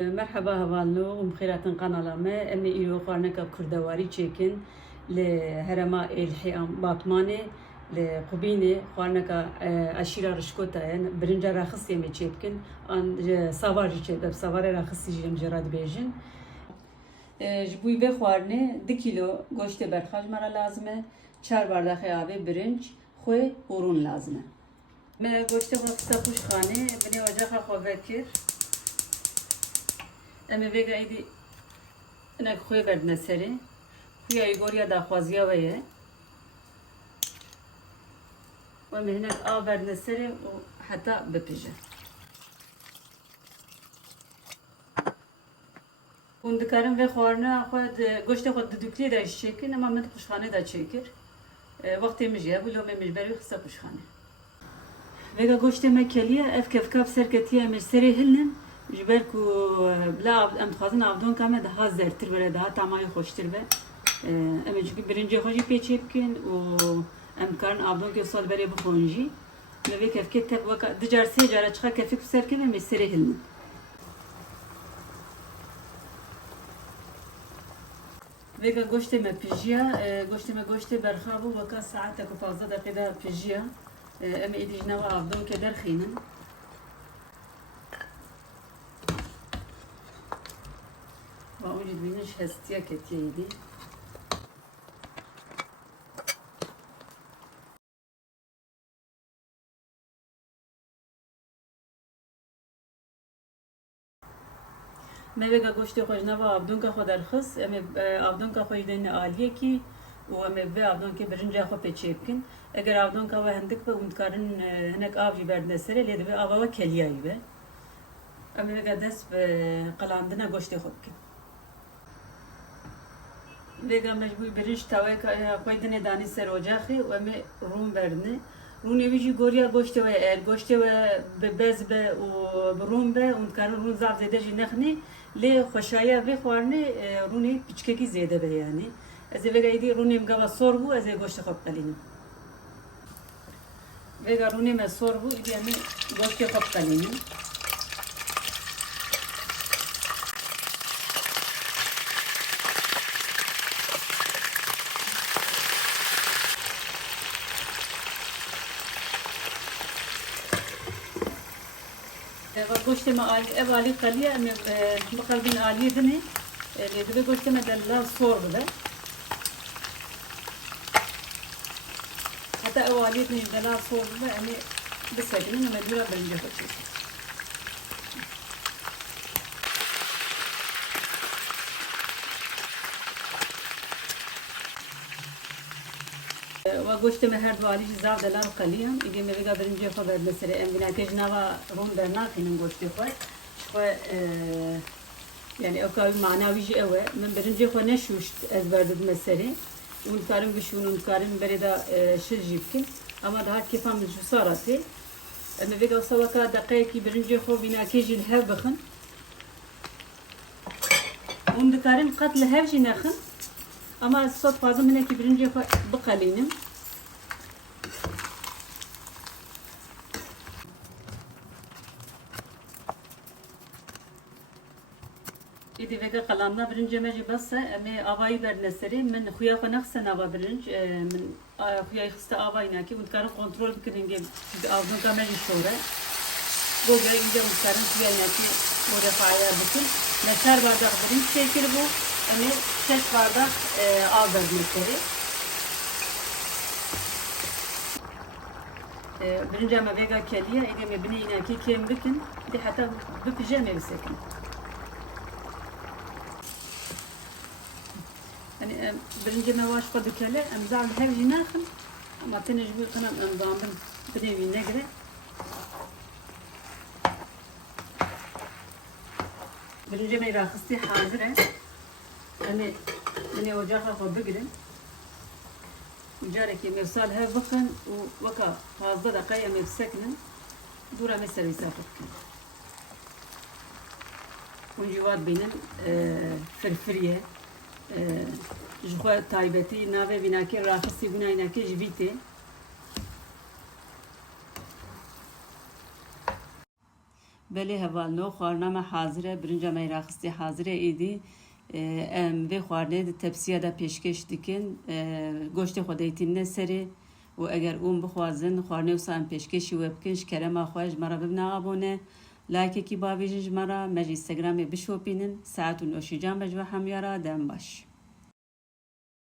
مرحبا هوالنو ومخيراتن قنالامه امي ايرو خارنكا كردواري چيكن لهرما الحيام باطماني لقبيني خارنكا اشيرا رشكوتا برنجا راخص يمي چيكن ان ساواجي چيب ساوار راخص يجيم جراد بيجن جبوي به خوارنه 2 کیلو گوشت برخاج مرا لازمه 4 bardak آب برنج خوی قرون لازمه من گوشت خسته خوش خانه بني وجاخه خو بكر اما ویگا ایدی نک خوی برد نسری خوی ایگوریا دا خوازیا ویه و مهنک آب برد نسری و حتی بپیجه اون دکارم و خوارنا خود گوشت خود دکلی دایش چکن اما من خوشخانه دا چکر وقتی مجیه بلو مج بری خسته خوشخانه ویگا گوشت مکلیه اف کف سرکتیه مج سری هلن جبر کو بلا ام خازن avdon kame daha zertir böyle daha tamayı hoştur ve em çünkü birinci hoji peçepkin o em karn avdon ke sal bere bu khonji ve kefke tek vaka dicar se jara çıka kefik serken em serehilin vega goşte me pijiya goşte berxabu vaka saate ku 15 dakika pijiya em idijna ve avdon ke derxinin وأوجد بينش هستيا كتيدي ما بقى قشتي خوجنا وعبدون كخود الخص أم عبدون كخوي دين عالية كي وأم بقى عبدون كي برنجا خو بتشيبكن أجر عبدون كوا هندك بمتكارن هناك آبجي برد نسرة ليه ده آبوا كلياي به أم بقى دس بقلاندنا قشتي خوبكن ویگا مجبور برنج تاوی که خواهیدن دانی سر اجاقی و می روم برنه رونه ویجی گوریا گوشته و گوشته و ببز به و بروم به اون کارن رون زاب زیده جی نخنی لی خوشایا وی خوارنه رونه پیچکی کی زیده به یعنی از ویگا ایدی رونه مگا سور بو از گوشته خوب کلینم ویگا رونه م سور بو ایدی یعنی گوشته خوب کلینم گوشت ما عالی قلیه ام بقلبین عالی دنی لیدو گوشت ما دلال سور بده حتی عالی دنی دلال سور بده امی بسکنیم مدورا برنجه بچه و گوشت ما هر دو عالیش زاو دلال قلیه ایگه میگه برنجه خود مثل ام بنا که جنوا رون درنا خینم گوشت خود yani o kadar manavici eve ben birinci konu şuşt ezberledim mesela unutkarım bir şunu unutkarım böyle de şişipkin ama daha kefam şu saratı ama bir o vaka dakika birinci konu bina kejil hev bakın unutkarım katlı hev jinakın ama sot fazla mene ki birinci konu bakalinim İdi vega kalanma birinci meci bassa emi avayı berneseri men xuya xanaqsan ava birinç men xuya xista avayna ki utkar kontrol bikiringe avdun kameri şore bu gerince utkarın xuya ki o refaya bikin neçer bardak birinç çekir bu emi 6 bardak av berneseri birinci ama vega keliye idi me bine ina ki kem bikin di hatta bu pijame bisekin يعني برنجة ما واش قد كلا أمزع الهرج ناخن ما تنجبو قناة نظام بنيوي نقرة برنجة ما يراخصتي حاضرة أنا مني وجاها خو بقرن وجارك يمثال هاي بقن ووكا فازدة دقايا مبسكنن دورا مثل يسافركن ونجوات بينن فرفرية جخوا تایبتی ناوه بیناکی راخصی بیناکی جویته بله هوالنو خوارنامه حاضره برنجا میراخستی حاضره ایدی ام و خوارنه تپسیه دا پیشکش دیکن گوشت خودیتین نسری و اگر اون بخوازن خوارنه و سام پیشکشی و بکنش کرما خواهش مرا ببنا آبونه لایک کی باویجش مرا مجی اینستاگرام بشوپینن ساعت و نوشیجان بجوا همیارا دم باش